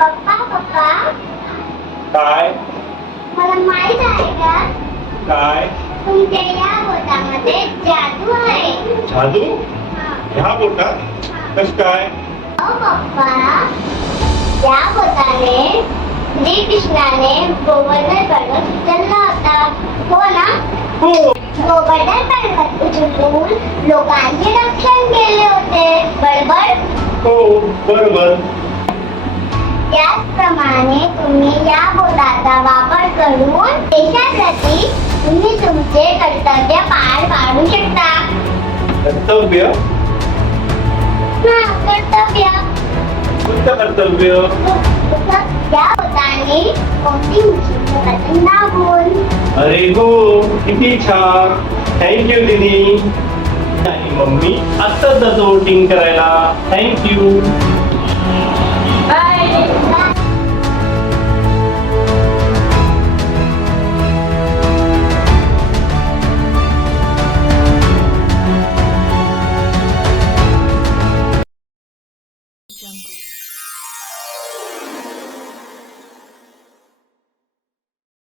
पप्पा काय? मला माहित आहे का? काय? तुमच्या या बोटामध्ये जादू आहे. जादू? ह्या बोटात? कस काय? अहो पप्पा. या बोटाने श्रीकृष्णाने गोवर्धन पर्वत उचलला होता. हो ना? हो. गोवर्धन पर्वत उचलून लोकांचे रक्षण केले होते. बरोबर? हो बरोबर. त्याचप्रमाणे तुम्ही या बोटाचा वापर करून देशाप्रती तुम्ही तुमचे कर्तव्य पार पाडू शकता. कर्तव्य? हा कर्तव्य. कोणतं कर्तव्य? या बोटाने कोणती बटन दाबून. अरे हो किती छान. थँक्यू दीदी. आणि मम्मी. आत्ताच जातो वोटिंग करायला. Thank you Yeah.